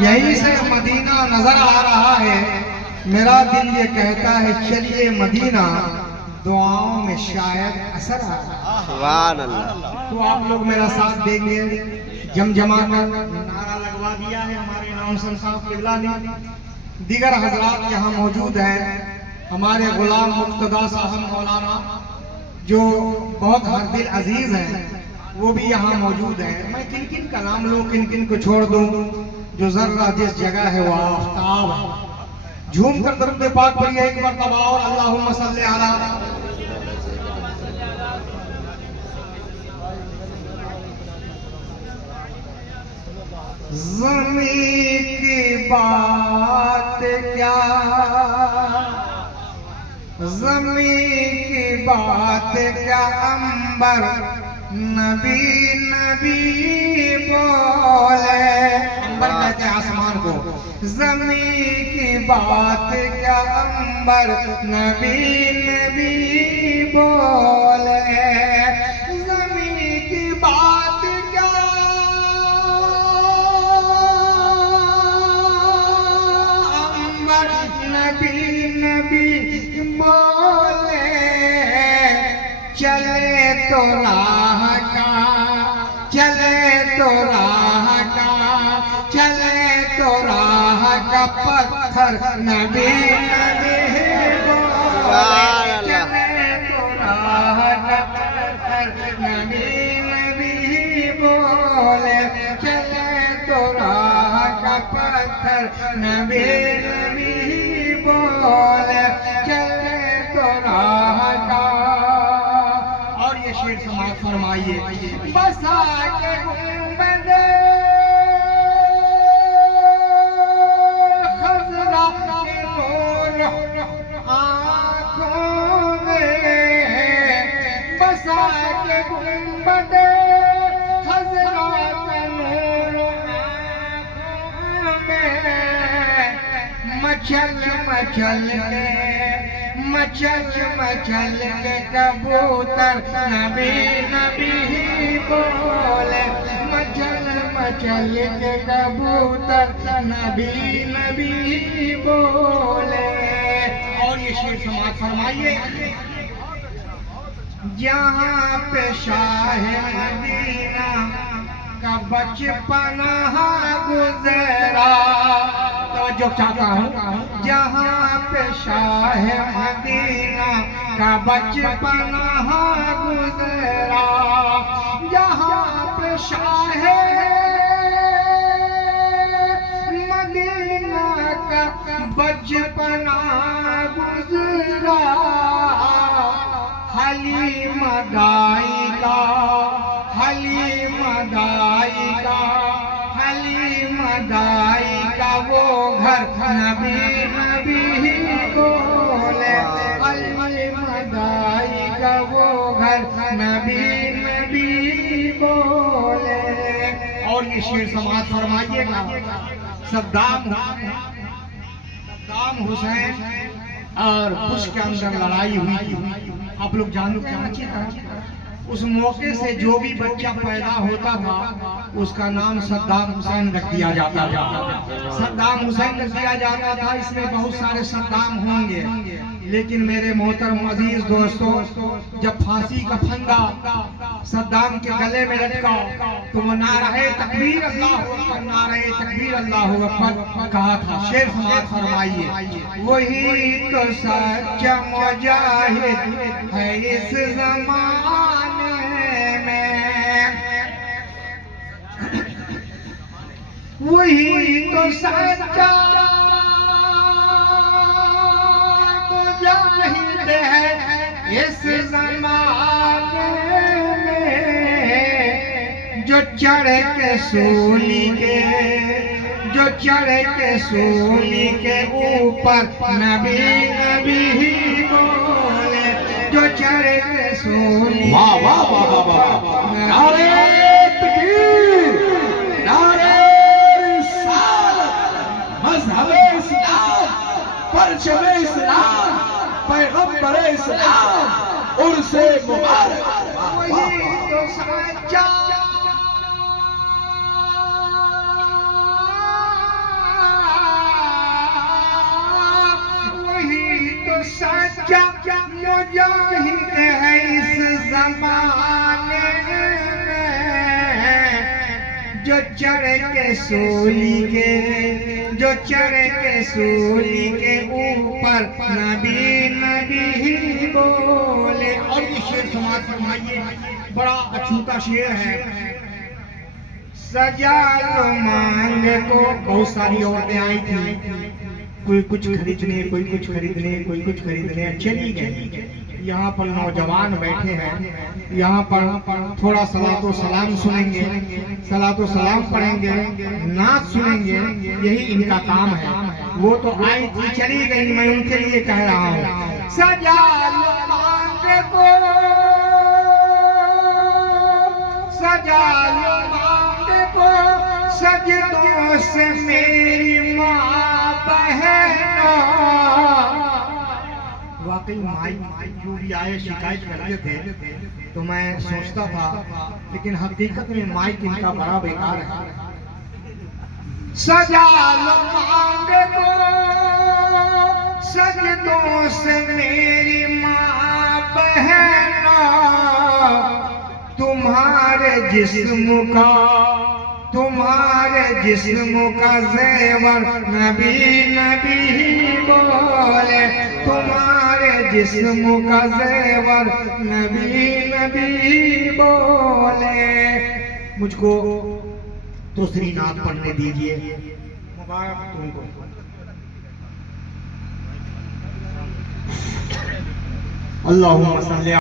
यहीं से मदीना नजर आ रहा है। मेरा दिल ये कहता है चलिए मदीना, दुआओं में शायद असर आ रहा है। सुभान अल्लाह। तो आप लोग मेरा साथ देंगे, जमजमा कर नारा लगवा दिया है हमारे अनाउंसर साहब किबला ने। दीगर हजरात यहाँ मौजूद हैं, हमारे गुलाम मुर्तदा साहब मौलाना जो बहुत हर दिल अजीज हैं, वो भी यहाँ मौजूद हैं। मैं किन किन का नाम लूँ, किन किन को छोड़ दूँ? जो जर्रा जिस जगह है वो आफ्ताब है। झूम कर दरूद पाक पढ़िए एक मरतबा और अल्लाहुम्मा सल्ली अला। ज़मीं की बात क्या, ज़मीं की बात क्या, अंबर नबी नबी बोले। अंबर कहते हैं आसमान को। ज़मीं की बात क्या, अंबर नबी नबी बोले। ज़मीं की बात क्या, अंबर नबी नबी बोले। चले तो राह का, चले तो राह का, चले तो राह का पत्थर नबी नबी बोले। चले तो राह का पत्थर नबी नबी बोले। चले तो राह का पत्थर नबी नबी बोले। चले तो राह का। और ये शेर समाज फरमाइए। बसा के गुंबद खज़रा के नूर आँखों में, बसा के गुंबद खज़रा के नूर आँखों में। मचल मचल के, मचल मचल के कबूतर नबी नबी बोले। मचल मचल के कबूतर नबी नबी बोले। और ये शेर समाज फरमाइए। जहाँ पे शाह मदीना का बचपना गुजरा, तवज्जो चाहता हूँ। जहाँ पे शाह मदीना का बचपना गुजरा, जहाँ पे शाह मदीना का बचपना गुजरा। हलीम दाई का, हलीम दाई का, हलीम दाई का वो घर नबी नबी बोले। हलीम दाई का वो घर नबी नबी बोले। और ये शेर समाज फरमाइएगा। सद्दाम हुसैन और बुश के अंदर लड़ाई हुई थी। आप लोग जानो कराची का। उस मौके से जो भी बच्चा पैदा होता था उसका नाम सद्दाम हुसैन रख दिया जाता था। सद्दाम हुसैन रख दिया जाता था। इसमें बहुत सारे सद्दाम होंगे, लेकिन मेरे मोहतरम अजीज दोस्तों, जब फांसी का फंदा सद्दाम के गले में लटका तो वो नारे तकबीर अल्लाह अकबर, नारे तकबीर अल्लाह अकबर कहा था। शेर समाज फरमाइए। वही तो सच्चा मुजाहिद है इस ज़माने में, वही तो सच्चा मुजाहिद है इस ज़माने में। जो चढ़ के सूली के, जो चढ़ के सूली के ऊपर नबी नबी बोले। जो चढ़ के सूली, वाह वाह वाह वाह। नारे तकबीर, नारे रिसालत, मज़हब-ए इस्लाम, परचम-ए इस्लाम, पैगंबर-ए इस्लाम, उर्स-ए मुबारक। वही तो सच्चा सच्चा मुजाहिद है इस जमाने में, जो चढ़ के सूली के ऊपर नबी नबी बोले। और ये शेर समाज फरमाइए, बड़ा अछूता शेर है। सजा लो मांग को। बहुत सारी औरतें आई थी, कोई कुछ खरीदने, कोई कुछ खरीदने, कोई कुछ खरीदने, चली गई। यहाँ पर नौजवान बैठे हैं, यहाँ पर थोड़ा सलातो सलाम सुनेंगे, सलातो सलाम पढ़ेंगे, नाच सुनेंगे, यही इनका काम है। वो तो आई थी, चली गई, मैं उनके लिए कह रहा हूँ, सजा लो मांग को, सजा लो मांग को, सजदों से मेरी माँ बहना। वाकई माई जो भी आए शिकायत करते थे तो मैं सोचता था, लेकिन हकीकत में माई इनका बड़ा बेकार है। सजा लो मांग को, सजदों से मेरी माँ बहना, तुम्हारे जिस्म का ज़ेवर नबी नबी बोले, तुम्हारे जिस्म का ज़ेवर नबी नबी बोले। मुझको दूसरी नात पढ़ने दीजिए, मुबारक तुमको। अल्लाहुम्मा सल्ली